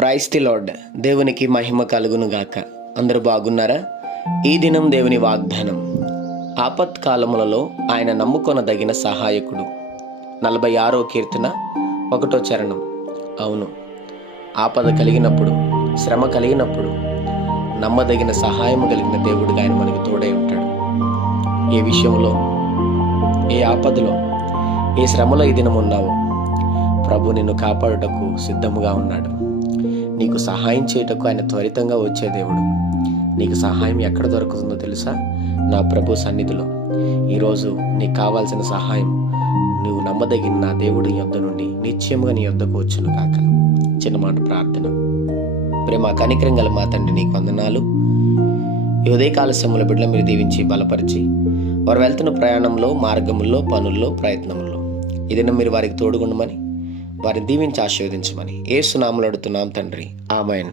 Praise the lord. దేవునికి మహిమ కలుగును గాక. అందరూ బాగున్నారా? ఈ దినం దేవుని వాగ్దానం, ఆపత్కాలములలో ఆయన నమ్ముకొనదగిన సహాయకుడు. 46వ కీర్తన 1వ చరణం. అవును, ఆపద కలిగినప్పుడు, శ్రమ కలిగినప్పుడు నమ్మదగిన సహాయం కలిగిన దేవుడిగా ఆయన మనకు తోడై ఉంటాడు. ఏ విషయంలో, ఏ ఆపదలో, ఏ శ్రమలో ఈ దినం ఉన్నావో ప్రభు నిన్ను కాపాడుటకు సిద్ధముగా ఉన్నాడు. నీకు సహాయం చేయుటకు ఆయన త్వరితంగా వచ్చే దేవుడు. నీకు సహాయం ఎక్కడ దొరుకుతుందో తెలుసా? నా ప్రభు సన్నిధిలో. ఈరోజు నీకు కావాల్సిన సహాయం నువ్వు నమ్మదగిన నా దేవుడి యొద్ద నుండి నిశ్చయముగా నీ యొద్దకు వచ్చును కాక. చిన్న మాట ప్రార్థన. ప్రేమ కనికరం గల మా తండ్రి, నీకు వందనాలు. ఈ ఉదయకాల సమయంలో బిడ్డలు మీరు దీవించి బలపరిచి, వారు వెళ్తున్న ప్రయాణంలో, మార్గముల్లో, పనుల్లో, ప్రయత్నంలో ఏదైనా మీరు వారికి తోడుగుండమని, వారిని దీవించి ఆశీర్వదించమని యేసు నామములో అడుగుతున్నాం తండ్రి. ఆమేన్.